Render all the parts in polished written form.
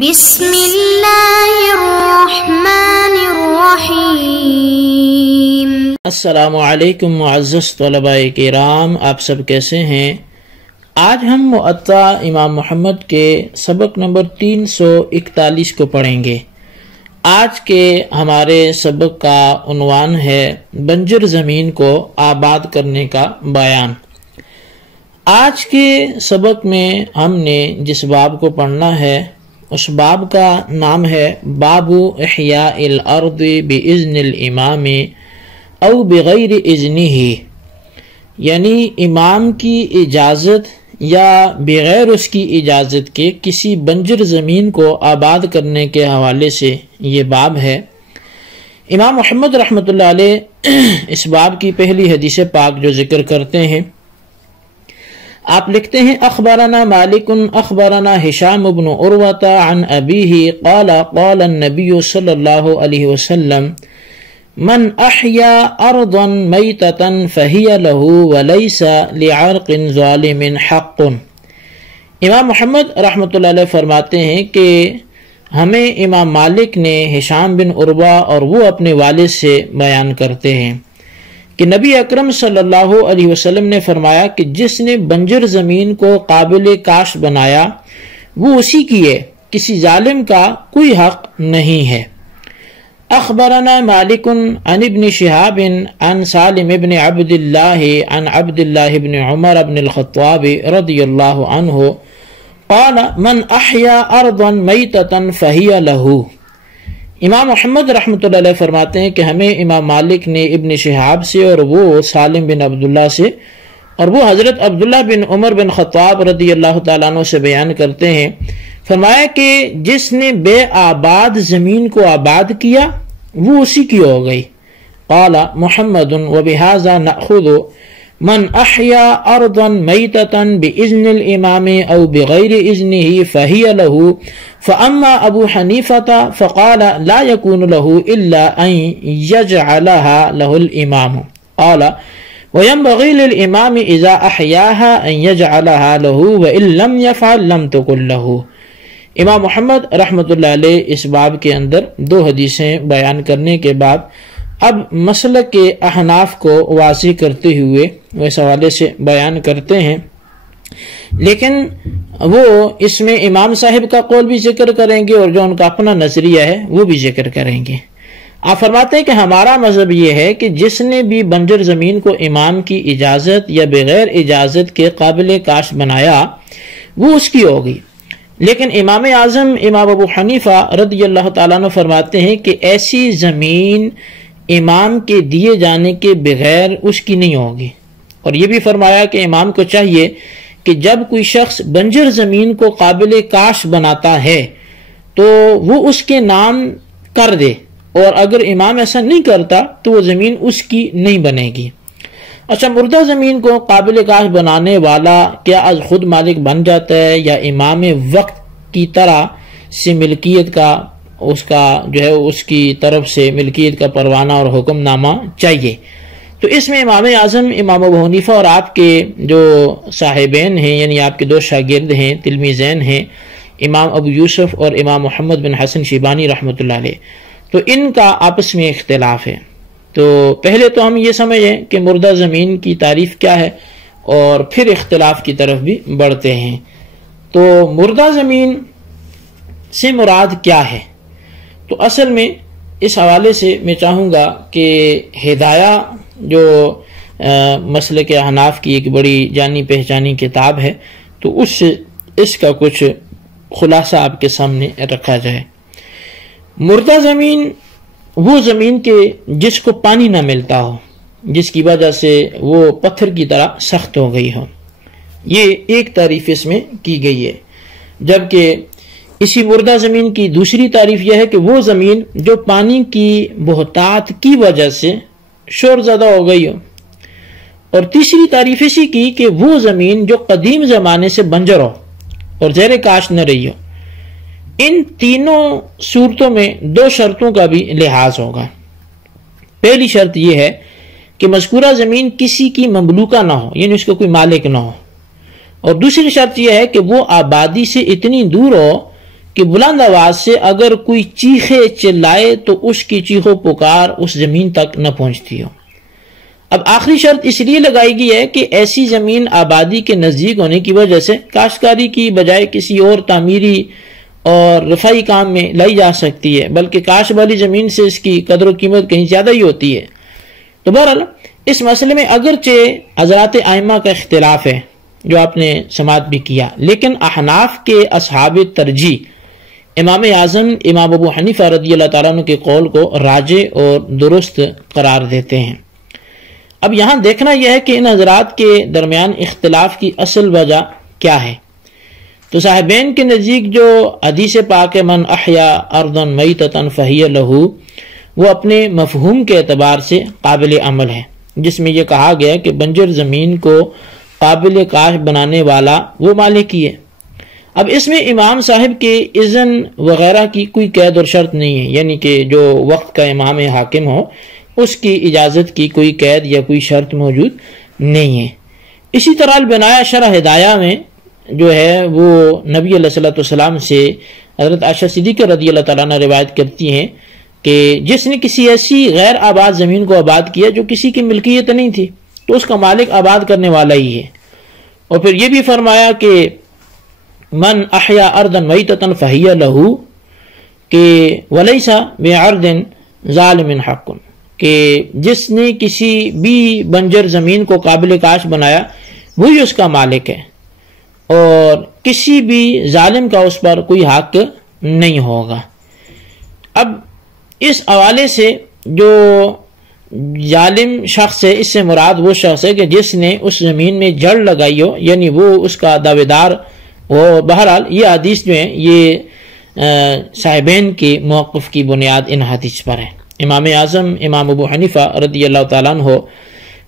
بسم اللہ الرحمن الرحیم۔ السلام علیکم معزز طلباء کرام، آپ سب کیسے ہیں؟ آج ہم موطا امام محمد کے سبق نمبر 341 کو پڑھیں گے۔ آج کے ہمارے سبق کا عنوان ہے بنجر زمین کو آباد کرنے کا بیان۔ آج کے سبق میں ہم نے جس باب کو پڑھنا ہے اس باب کا نام ہے باب احیاء الارض باذن الامام او بغیر اذنہ، یعنی امام کی اجازت یا بغیر اس کی اجازت کے کسی بنجر زمین کو آباد کرنے کے حوالے سے یہ باب ہے۔ امام محمد رحمۃ اللہ علیہ اس باب کی پہلی حدیث پاک جو ذکر کرتے ہیں، آپ لکھتے ہیں اخبرنا مالک اخبرنا ہشام بن عروۃ عن ابیہ قال قال النبی صلی اللہ علیہ وسلم من احیا ارضا میتتا فہی لہ ولیس لعرق ظالم حق۔ امام محمد رحمۃ اللہ علیہ فرماتے ہیں کہ ہمیں امام مالک نے ہشام بن عروہ اور وہ اپنے والد سے بیان کرتے ہیں کہ نبی اکرم صلی اللہ علیہ وسلم نے فرمایا کہ جس نے بنجر زمین کو قابل کاشت بنایا وہ اسی کی ہے، کسی ظالم کا کوئی حق نہیں ہے۔ اخبرنا مالک عن ابن شہاب عن سالم ابن عبد اللہ عن عبد اللہ ابن عمر ابن الخطاب رضی اللہ عنہ قال من احیا ارضا میتتا فہی لہ۔ امام محمد رحمۃ اللہ علیہ فرماتے ہیں کہ ہمیں امام مالک نے ابن شہاب سے اور وہ سالم بن عبداللہ سے اور وہ حضرت عبداللہ بن عمر بن خطاب رضی اللہ تعالیٰ عنہ سے بیان کرتے ہیں، فرمایا کہ جس نے بے آباد زمین کو آباد کیا وہ اسی کی ہو گئی۔ قال محمد وبہذا نأخذ من احیا ارضا میتتا باذن الامام او بغیر اذنہ فہی لہ، فاما ابو حنیفہ فقال لا يكون له الا ان يجعلها له الامام، قال وينبغي للامام اذا احیاها ان يجعلها له وان لم يفعل لم تكن له۔ امام محمد رحمۃ اللہ علیہ اس باب کے اندر دو حدیثیں بیان کرنے کے بعد اب مسلک کے احناف کو واضح کرتے ہوئے وہ اس حوالے سے بیان کرتے ہیں، لیکن وہ اس میں امام صاحب کا قول بھی ذکر کریں گے اور جو ان کا اپنا نظریہ ہے وہ بھی ذکر کریں گے۔ آپ فرماتے ہیں کہ ہمارا مذہب یہ ہے کہ جس نے بھی بنجر زمین کو امام کی اجازت یا بغیر اجازت کے قابل کاشت بنایا وہ اس کی ہوگی، لیکن امام اعظم امام ابو حنیفہ رضی اللہ تعالیٰ عنہ فرماتے ہیں کہ ایسی زمین امام کے دیے جانے کے بغیر اس کی نہیں ہوگی، اور یہ بھی فرمایا کہ امام کو چاہیے کہ جب کوئی شخص بنجر زمین کو قابل کاشت بناتا ہے تو وہ اس کے نام کر دے، اور اگر امام ایسا نہیں کرتا تو وہ زمین اس کی نہیں بنے گی۔ اچھا، مردہ زمین کو قابل کاشت بنانے والا کیا از خود مالک بن جاتا ہے یا امام وقت کی طرح سے ملکیت کا اس کا جو ہے اس کی طرف سے ملکیت کا پروانہ اور حکم نامہ چاہیے؟ تو اس میں امام اعظم امام ابو حنیفہ اور آپ کے جو صاحبین ہیں، یعنی آپ کے دو شاگرد ہیں، تلمیذین ہیں، امام ابو یوسف اور امام محمد بن حسن شیبانی رحمۃ اللہ علیہ، تو ان کا آپس میں اختلاف ہے۔ تو پہلے تو ہم یہ سمجھیں کہ مردہ زمین کی تعریف کیا ہے اور پھر اختلاف کی طرف بھی بڑھتے ہیں۔ تو مردہ زمین سے مراد کیا ہے؟ تو اصل میں اس حوالے سے میں چاہوں گا کہ ہدایہ جو مسلک احناف کی ایک بڑی جانی پہچانی کتاب ہے تو اس کا کچھ خلاصہ آپ کے سامنے رکھا جائے۔ مردہ زمین وہ زمین کے جس کو پانی نہ ملتا ہو، جس کی وجہ سے وہ پتھر کی طرح سخت ہو گئی ہو، یہ ایک تعریف اس میں کی گئی ہے۔ جبکہ اسی مردہ زمین کی دوسری تعریف یہ ہے کہ وہ زمین جو پانی کی بہتات کی وجہ سے شور زدہ ہو گئی ہو، اور تیسری تعریف اسی کی کہ وہ زمین جو قدیم زمانے سے بنجر ہو اور زیر کاشت نہ رہی ہو۔ ان تینوں صورتوں میں دو شرطوں کا بھی لحاظ ہوگا۔ پہلی شرط یہ ہے کہ مذکورہ زمین کسی کی مملوکہ نہ ہو، یعنی اس کو کوئی مالک نہ ہو، اور دوسری شرط یہ ہے کہ وہ آبادی سے اتنی دور ہو کہ بلند آواز سے اگر کوئی چیخے چلائے تو اس کی چیخو پکار اس زمین تک نہ پہنچتی ہو۔ اب آخری شرط اس لیے لگائی گئی ہے کہ ایسی زمین آبادی کے نزدیک ہونے کی وجہ سے کاشتکاری کی بجائے کسی اور تعمیری اور رفائی کام میں لائی جا سکتی ہے، بلکہ کاش والی زمین سے اس کی قدر و قیمت کہیں زیادہ ہی ہوتی ہے۔ تو بہرحال اس مسئلے میں اگرچہ حضرات ائمہ کا اختلاف ہے جو آپ نے سماعت بھی کیا، لیکن احناف کے اصحاب ترجیح امام اعظم امام ابو حنیفہ رضی اللہ تعالیٰ عنہ کے قول کو راجح اور درست قرار دیتے ہیں۔ اب یہاں دیکھنا یہ ہے کہ ان حضرات کے درمیان اختلاف کی اصل وجہ کیا ہے۔ تو صاحبین کے نزدیک جو حدیث پاک من احیا ارضا میتتا فہی لہ، وہ اپنے مفہوم کے اعتبار سے قابل عمل ہے، جس میں یہ کہا گیا کہ بنجر زمین کو قابل کاش بنانے والا وہ مالک ہی ہے۔ اب اس میں امام صاحب کے اذن وغیرہ کی کوئی قید اور شرط نہیں ہے، یعنی کہ جو وقت کا امام حاکم ہو اس کی اجازت کی کوئی قید یا کوئی شرط موجود نہیں ہے۔ اسی طرح البنایہ شرح ہدایہ میں جو ہے وہ نبی علیہ الصلوۃ والسلام سے حضرت عائشہ صدیقہ رضی اللہ تعالیٰ عنہ روایت کرتی ہیں کہ جس نے کسی ایسی غیر آباد زمین کو آباد کیا جو کسی کی ملکیت نہیں تھی تو اس کا مالک آباد کرنے والا ہی ہے۔ اور پھر یہ بھی فرمایا کہ من احیا ارضا میتتا فہی لہ، کہ ولیس بعرض ظالم حق، کہ جس نے کسی بھی بنجر زمین کو قابل کاش بنایا وہی اس کا مالک ہے، اور کسی بھی ظالم کا اس پر کوئی حق نہیں ہوگا۔ اب اس حوالے سے جو ظالم شخص ہے، اس سے مراد وہ شخص ہے کہ جس نے اس زمین میں جڑ لگائی ہو، یعنی وہ اس کا دعویدار ہو۔ بہرحال یہ حدیث جو ہے یہ صاحبین کے موقف کی بنیاد ان حدیث پر ہے۔ امام اعظم امام ابو حنیفہ رضی اللہ تعالیٰ عنہ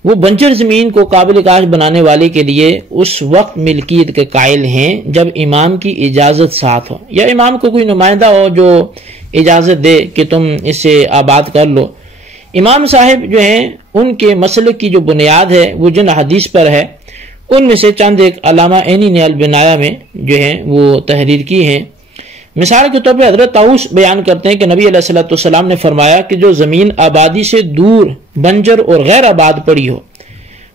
وہ بنجر زمین کو قابل کاش بنانے والے کے لیے اس وقت ملکیت کے قائل ہیں جب امام کی اجازت ساتھ ہو، یا امام کو کوئی نمائندہ ہو جو اجازت دے کہ تم اسے آباد کر لو۔ امام صاحب جو ہیں ان کے مسلک کی جو بنیاد ہے وہ جن حدیث پر ہے، ان میں سے چند ایک علامہ عینی نے البنایہ میں جو ہیں وہ تحریر کی ہیں۔ مثال کے طور پہ حضرت طاؤس بیان کرتے ہیں کہ نبی علیہ الصلوۃ والسلام نے فرمایا کہ جو زمین آبادی سے دور بنجر اور غیر آباد پڑی ہو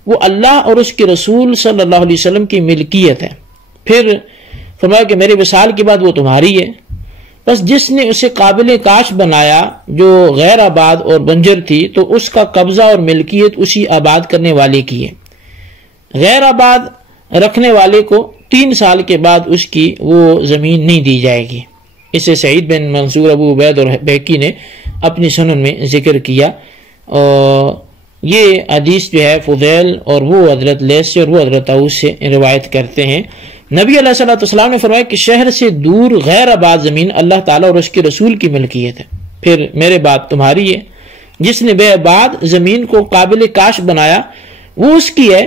وہ اللہ اور اس کے رسول صلی اللہ علیہ وسلم کی ملکیت ہے۔ پھر فرمایا کہ میرے وصال کے بعد وہ تمہاری ہے، بس جس نے اسے قابل کاش بنایا جو غیر آباد اور بنجر تھی تو اس کا قبضہ اور ملکیت اسی آباد کرنے والے کی ہے۔ غیر آباد رکھنے والے کو 3 سال کے بعد اس کی وہ زمین نہیں دی جائے گی۔ اسے سعید بن منصور ابو عبید اور بہقی نے اپنی سنن میں ذکر کیا، اور یہ حدیث جو ہے فضیل اور وہ حضرت لیث سے اور وہ حضرت طاؤس سے روایت کرتے ہیں۔ نبی علیہ الصلوۃ والسلام نے فرمایا کہ شہر سے دور غیر آباد زمین اللہ تعالیٰ اور اس کے رسول کی ملکیت ہے، پھر میرے بعد تمہاری ہے۔ جس نے بے آباد زمین کو قابل کاش بنایا وہ اس کی ہے۔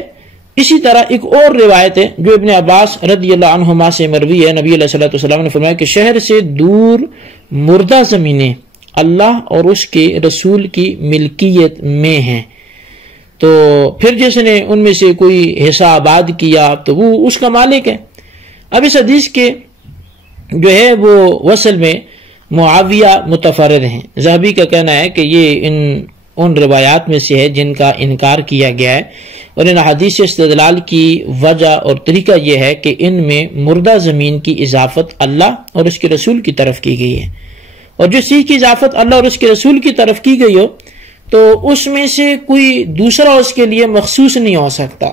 اسی طرح ایک اور روایت ہے جو ابن عباس رضی اللہ عنہما سے مروی ہے، نبی علیہ الصلوۃ والسلام نے فرمایا کہ شہر سے دور مردہ زمینیں اللہ اور اس کے رسول کی ملکیت میں ہیں، تو پھر جس نے ان میں سے کوئی حصہ آباد کیا تو وہ اس کا مالک ہے۔ اب اس حدیث کے جو ہے وہ وصل میں معاویہ متفرد ہیں۔ ذہبی کا کہنا ہے کہ یہ ان روایات میں سے ہے جن کا انکار کیا گیا ہے، اور ان حدیث استدلال کی وجہ اور طریقہ یہ ہے کہ ان میں مردہ زمین کی اضافت اللہ اور اس کے رسول کی طرف کی گئی ہے، اور جس چیز کی اضافت اللہ اور اس کے رسول کی طرف کی گئی ہو تو اس میں سے کوئی دوسرا اس کے لیے مخصوص نہیں ہو سکتا۔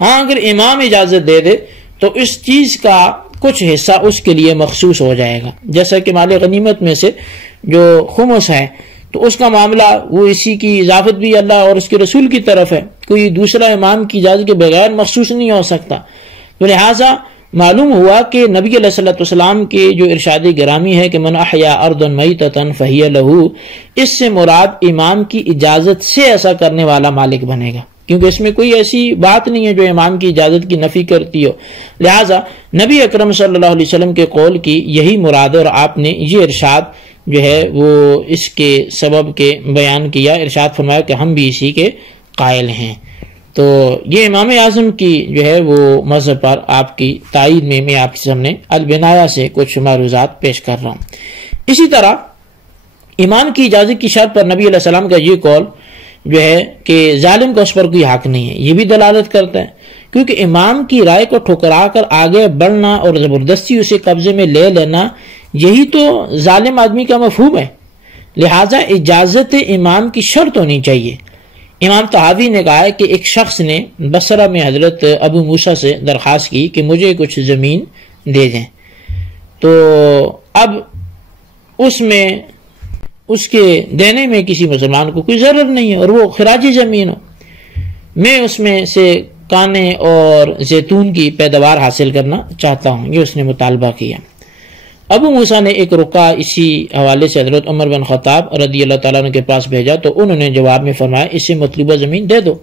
ہاں اگر امام اجازت دے دے تو اس چیز کا کچھ حصہ اس کے لیے مخصوص ہو جائے گا، جیسا کہ مال غنیمت میں سے جو خمس ہے تو اس کا معاملہ وہ اسی کی اضافت بھی اللہ اور اس کے رسول کی طرف ہے، کوئی دوسرا امام کی اجازت کے بغیر مخصوص نہیں ہو سکتا۔ تو لہٰذا معلوم ہوا کہ نبی علیہ الصلوۃ والسلام کے جو ارشاد گرامی ہے کہ من احیا ارضا میتۃ فہی لہ، اس سے مراد امام کی اجازت سے ایسا کرنے والا مالک بنے گا، کیونکہ اس میں کوئی ایسی بات نہیں ہے جو امام کی اجازت کی نفی کرتی ہو۔ لہٰذا نبی اکرم صلی اللہ علیہ وسلم کے قول کی یہی مراد ہے، اور آپ نے یہ ارشاد جو ہے وہ اس کے سبب کے بیان کیا، ارشاد فرمایا کہ ہم بھی اسی کے قائل ہیں۔ تو یہ امام اعظم کی جو ہے وہ مذہب پر آپ کی تائید میں آپ کے سامنے البنایا سے کچھ معروضات پیش کر رہا ہوں۔ اسی طرح امام کی اجازت کی شرط پر نبی علیہ السلام کا یہ قول جو ہے کہ ظالم کا اس پر کوئی حق نہیں ہے، یہ بھی دلالت کرتا ہے، کیونکہ امام کی رائے کو ٹھکرا کر آگے بڑھنا اور زبردستی اسے قبضے میں لے لینا یہی تو ظالم آدمی کا مفہوم ہے، لہٰذا اجازت امام کی شرط ہونی چاہیے۔ امام طحاوی نے کہا ہے کہ ایک شخص نے بصرہ میں حضرت ابو موسیٰ سے درخواست کی کہ مجھے کچھ زمین دے دیں، تو اب اس کے دینے میں کسی مسلمان کو کوئی ضرر نہیں ہے اور وہ خراجی زمین ہو، میں اس میں سے کانے اور زیتون کی پیداوار حاصل کرنا چاہتا ہوں، یہ اس نے مطالبہ کیا۔ ابو موسیٰ نے ایک رکا اسی حوالے سے حضرت عمر بن خطاب رضی اللہ تعالیٰ عنہ کے پاس بھیجا، تو انہوں نے جواب میں فرمایا اسے مطلوبہ زمین دے دو،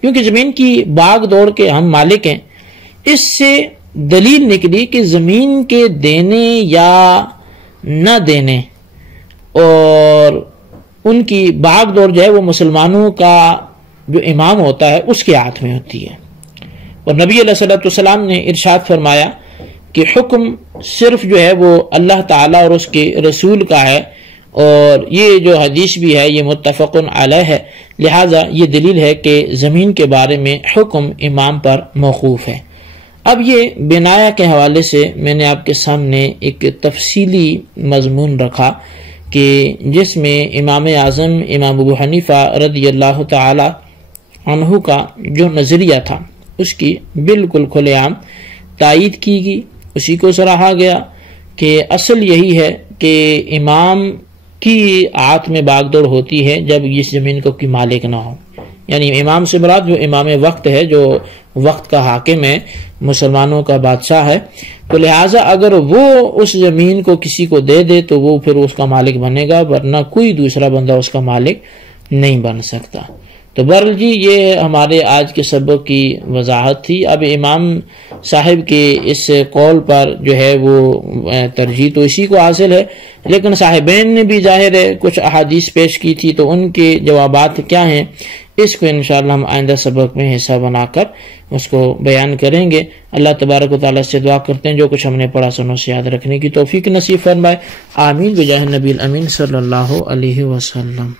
کیونکہ زمین کی باغ دوڑ کے ہم مالک ہیں۔ اس سے دلیل نکلی کہ زمین کے دینے یا نہ دینے اور ان کی باغ دوڑ جو ہے وہ مسلمانوں کا جو امام ہوتا ہے اس کے ہاتھ میں ہوتی ہے، اور نبی علیہ السلام نے ارشاد فرمایا کہ حکم صرف جو ہے وہ اللہ تعالیٰ اور اس کے رسول کا ہے، اور یہ جو حدیث بھی ہے یہ متفق علیہ ہے، لہٰذا یہ دلیل ہے کہ زمین کے بارے میں حکم امام پر موقوف ہے۔ اب یہ بنایا کے حوالے سے میں نے آپ کے سامنے ایک تفصیلی مضمون رکھا کہ جس میں امام اعظم امام ابو حنیفہ رضی اللہ تعالی عنہ کا جو نظریہ تھا اس کی بالکل کھلے عام تائید کی گئی، اسی کو سراہا گیا کہ اصل یہی ہے کہ امام کی ہاتھ میں باغ دوڑ ہوتی ہے جب اس زمین کو کوئی مالک نہ ہو، یعنی امام سے مراد جو امام وقت ہے، جو وقت کا حاکم ہے، مسلمانوں کا بادشاہ ہے، تو لہٰذا اگر وہ اس زمین کو کسی کو دے دے تو وہ پھر اس کا مالک بنے گا، ورنہ کوئی دوسرا بندہ اس کا مالک نہیں بن سکتا۔ تو بہرحال جی یہ ہمارے آج کے سبق کی وضاحت تھی۔ اب امام صاحب کے اس قول پر جو ہے وہ ترجیح تو اسی کو حاصل ہے، لیکن صاحبین نے بھی ظاہر ہے کچھ احادیث پیش کی تھی، تو ان کے جوابات کیا ہیں اس کو انشاءاللہ ہم آئندہ سبق میں حصہ بنا کر اس کو بیان کریں گے۔ اللہ تبارک و تعالیٰ سے دعا کرتے ہیں جو کچھ ہم نے پڑھا سنوں سے یاد رکھنے کی توفیق نصیب فرمائے، آمین بجاہ نبی الامین صلی اللہ علیہ وسلم۔